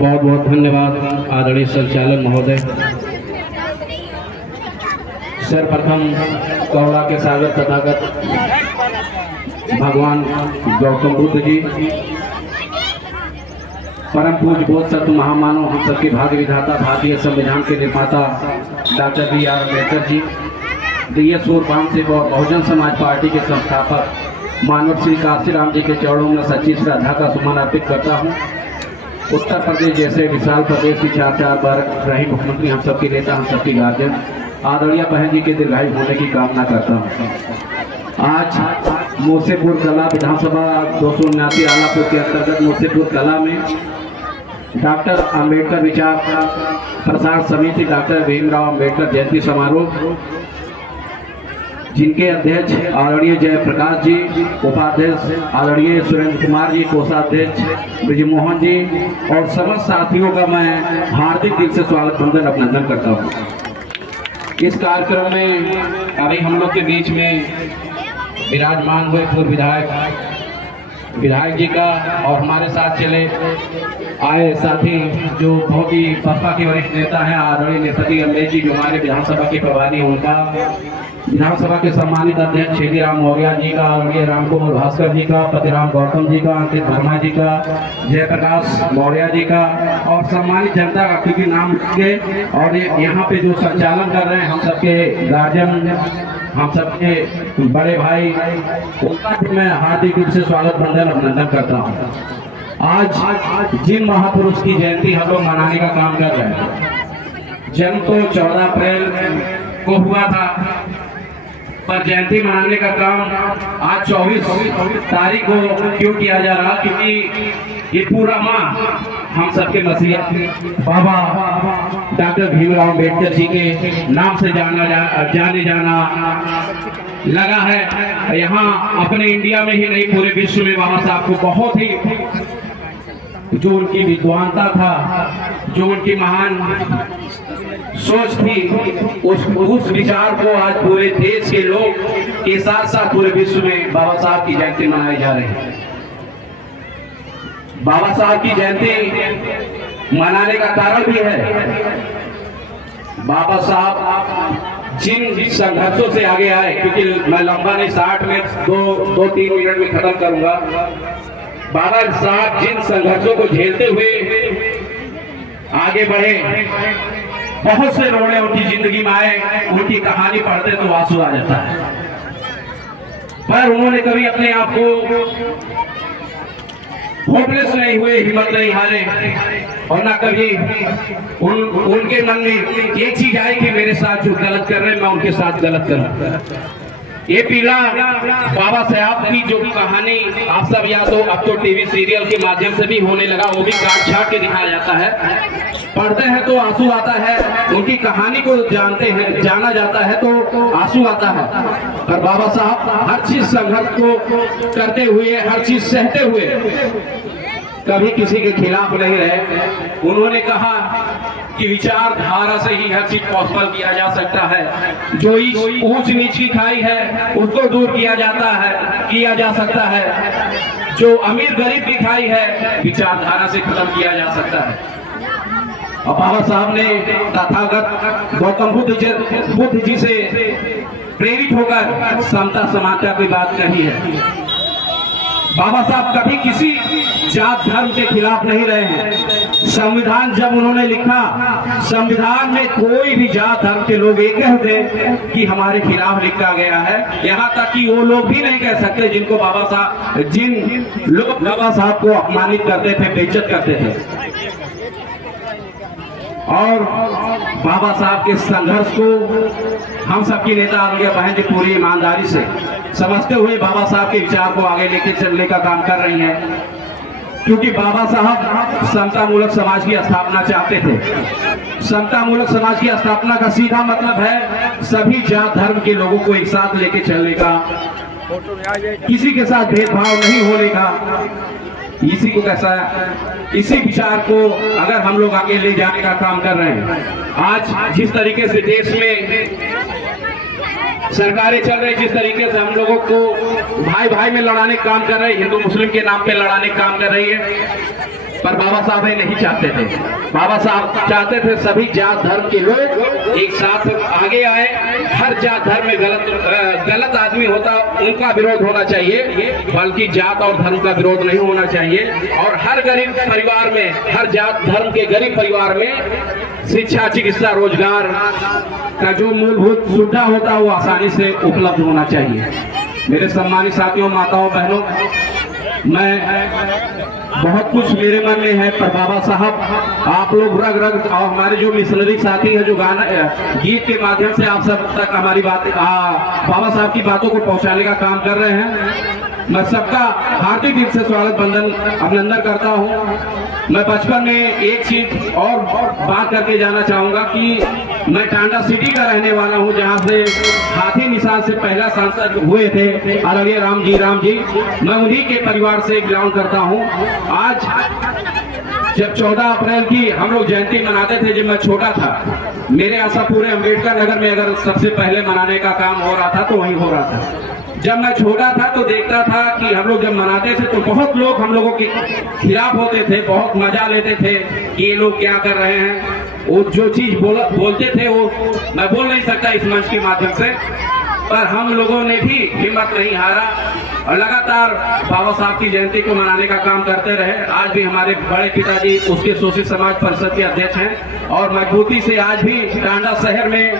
बहुत बहुत धन्यवाद आदरणीय संचालक महोदय। सर्वप्रथम कौड़ा के सागर तथागत भगवान गौतम बुद्ध जी, परम पूज्य बोध सत्य महामानव, हम सबके भाग्य विधाता, भारतीय संविधान के निर्माता doctor B R Ambedkar ji, DS Purvanchal और बहुजन समाज पार्टी के संस्थापक मानव श्री काशीराम जी के चरणों में सच्ची श्रद्धा का सुमन अर्पित करता हूँ। उत्तर प्रदेश जैसे विशाल प्रदेश की 4 बार रही मुख्यमंत्री, हम सबके नेता, हम सबकी गार्जियन आदरणीय बहन जी के दीर्घायु होने की कामना करता हूँ। आज मूसेपुर कला विधानसभा 279 आलापुर के अंतर्गत मूसेपुर कला में डॉक्टर अम्बेडकर विचार प्रसार समिति डॉक्टर भीमराव अम्बेडकर जयंती समारोह, जिनके अध्यक्ष आदरणीय जयप्रकाश जी, उपाध्यक्ष आदरणीय सुरेंद्र कुमार जी, कोषाध्यक्ष ब्रिजमोहन जी और समस्त साथियों का मैं हार्दिक दिल से स्वागत वंदन अभिनंदन करता हूँ। इस कार्यक्रम में अभी हम लोग के बीच में विराजमान हुए पूर्व विधायक जी का और हमारे साथ चले आए साथी जो बहुत ही बसपा के वरिष्ठ नेता हैं आदरणीय नेताजी अम्बेडकर जी, जो हमारे विधानसभा के प्रभारी, उनका विधानसभा के सम्मानित अध्यक्ष छेदीराम मौर्य जी का, आदरणीय रामकुमार भास्कर जी का, पतिराम गौतम जी का, अंकित वर्मा जी का, जयप्रकाश मौर्य जी का और सम्मानित जनता का, क्योंकि नाम के और यहाँ पे जो संचालन कर रहे हैं हम सबके गार्जियन, हम सबके बड़े भाई, उनका भी मैं हार्दिक रूप से स्वागत वंदन अभिनंदन करता हूँ। आज जिन महापुरुष की जयंती हम लोग मनाने का काम कर रहे हैं, जन्म तो 14 अप्रैल को हुआ था, पर जयंती मनाने का काम आज 24 तारीख को क्यों किया जा रहा, क्योंकि ये पूरा माह हम सबके मसीहा बाबा डॉक्टर भीमराव अम्बेडकर जी के नाम से जाने जाना लगा है। यहाँ अपने इंडिया में ही नहीं, पूरे विश्व में बाबा साहब को बहुत ही, जो उनकी विद्वानता था, जो उनकी महान सोच थी, उस विचार को आज पूरे देश के लोग के साथ साथ पूरे विश्व में बाबा साहब की जयंती मनाई जा रही है। बाबा साहब की जयंती मनाने का कारण भी है, बाबा साहब जिन संघर्षों से आगे आए, क्योंकि मैं लंबा नहीं 60 में 2-3 मिनट में खत्म करूंगा। बाबा साहब जिन संघर्षों को झेलते हुए आगे बढ़े, बहुत से रोड़े उनकी जिंदगी में आए, उनकी कहानी पढ़ते तो आंसू आ जाता है, पर उन्होंने कभी अपने आप को होपलेस नहीं हुए, हिम्मत नहीं हारे, और ना कभी उनके मन में एक चीज आई कि मेरे साथ जो गलत कर रहे हैं मैं उनके साथ गलत करूं। ये पीला बाबा साहब की जो कहानी आप सब याद हो, अब तो टीवी सीरियल के माध्यम से भी होने लगा, वो भी काट छाट के दिखाया जाता है, पढ़ते हैं तो आंसू आता है, उनकी कहानी को जानते हैं, जाना जाता है तो आंसू आता है। पर बाबा साहब हर चीज संघर्ष को करते हुए, हर चीज सहते हुए कभी किसी के खिलाफ नहीं रहे। उन्होंने कहा कि विचारधारा से ही हर चीज पॉसिबल किया जा सकता है, जो ऊंच नीच की खाई है उसको दूर किया जा सकता है, जो अमीर गरीब की खाई है विचारधारा से खत्म किया जा सकता है। और बाबा साहब ने तथागत गौतम बुद्ध जी से प्रेरित होकर समता समानता की बात कही है। बाबा साहब कभी किसी जात धर्म के खिलाफ नहीं रहे हैं। संविधान जब उन्होंने लिखा, संविधान में कोई भी जात धर्म के लोग ये कहते कि हमारे खिलाफ लिखा गया है, यहाँ तक कि वो लोग भी नहीं कह सकते जिन लोग बाबा साहब को अपमानित करते थे, बेइज्जत करते थे। और बाबा साहब के संघर्ष को हम सबकी नेता आदरणीय बहन जी पूरी ईमानदारी से समझते हुए बाबा साहब के विचार को आगे लेके चलने का काम कर रही हैं, क्योंकि बाबा साहब समतामूलक समाज की स्थापना चाहते थे। समतामूलक समाज की स्थापना का सीधा मतलब है सभी जात धर्म के लोगों को एक साथ लेके चलने का, किसी के साथ भेदभाव नहीं होने का। इसी को कैसा, इसी विचार को अगर हम लोग आगे ले जाने का काम कर रहे हैं। आज जिस तरीके से देश में सरकारें चल रही जिस तरीके से हम लोगों को भाई भाई में लड़ाने का काम कर रहे हैं, हिंदू मुस्लिम के नाम पे लड़ाने का काम कर रही है, पर बाबा साहब ये नहीं चाहते थे। बाबा साहब चाहते थे सभी जात धर्म के लोग एक साथ आगे आए। हर जात धर्म में गलत आदमी होता उनका विरोध होना चाहिए, बल्कि जात और धर्म का विरोध नहीं होना चाहिए। और हर गरीब परिवार में, हर जात धर्म के गरीब परिवार में शिक्षा, चिकित्सा, रोजगार का जो मूलभूत सुविधा होता है वो आसानी से उपलब्ध होना चाहिए। मेरे सम्मानित साथियों, माताओं, बहनों, मैं बहुत कुछ मेरे मन में है, पर बाबा साहब आप लोग रग रग और हमारे जो मिशनरी साथी है जो गाना गीत के माध्यम से आप सब तक हमारी बातें बाबा साहब की बातों को पहुंचाने का काम कर रहे हैं। मैं सबका हार्दिक दिल से स्वागत बंदन अभिनंदन करता हूं। मैं बचपन में एक चीज और बात करके जाना चाहूंगा कि मैं टांडा सिटी का रहने वाला हूं, जहां से हाथी निशान से पहला सांसद हुए थे आदरणीय राम जी। मैं उन्हीं के परिवार से बिलोंग करता हूं। आज जब 14 अप्रैल की हम लोग जयंती मनाते थे, जब मैं छोटा था, मेरे आशा पूरे अम्बेडकर नगर में अगर सबसे पहले मनाने का काम हो रहा था तो वहीं हो रहा था। जब मैं छोटा था तो देखता था कि हम लोग जब मनाते थे तो बहुत लोग हम लोगों के खिलाफ होते थे, बहुत मजा लेते थे कि ये लोग क्या कर रहे हैं। वो जो चीज बोलते थे वो मैं बोल नहीं सकता इस मंच के माध्यम से, पर हम लोगों ने भी हिम्मत नहीं हारा और लगातार बाबा साहब की जयंती को मनाने का काम करते रहे। आज भी हमारे बड़े पिताजी उसके शोषित समाज परिषद के अध्यक्ष हैं और मजबूती से आज भी टांडा शहर में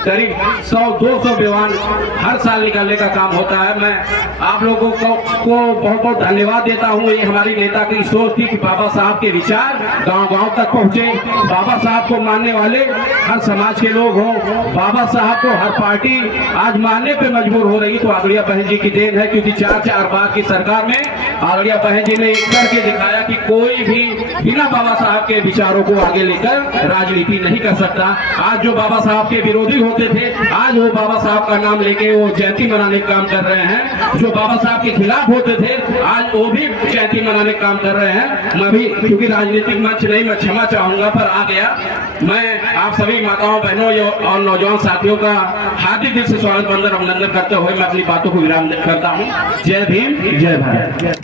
करीब 100-200 विवान हर साल निकालने का काम होता है। मैं आप लोगों को बहुत बहुत धन्यवाद देता हूँ। ये हमारी नेता की सोच थी कि बाबा साहब के विचार गांव-गांव तक पहुँचे, बाबा साहब को मानने वाले हर समाज के लोग हों। बाबा साहब को हर पार्टी आज मानने पे मजबूर हो रही, तो आदरणीय बहन जी की देन है, क्योंकि 4 बार की सरकार में आदरणीय बहन जी ने करके दिखाया कि कोई भी बिना बाबा साहब के विचारों को आगे लेकर राजनीति नहीं कर सकता। आज जो बाबा साहब के विरोधी होते थे, आज वो बाबा साहब का नाम लेके वो जयंती मनाने का काम कर रहे हैं। जो बाबा साहब के खिलाफ होते थे, आज वो भी जयंती मनाने का काम कर रहे हैं। मैं भी क्योंकि राजनीतिक मंच नहीं, मैं क्षमा चाहूंगा, पर आ गया। मैं आप सभी माताओं, बहनों और नौजवान साथियों का हार्दिक दिल से स्वागत बंदन अभिनंदन करते हुए मैं अपनी बातों को विराम करता हूँ। जय भीम, जय भारत।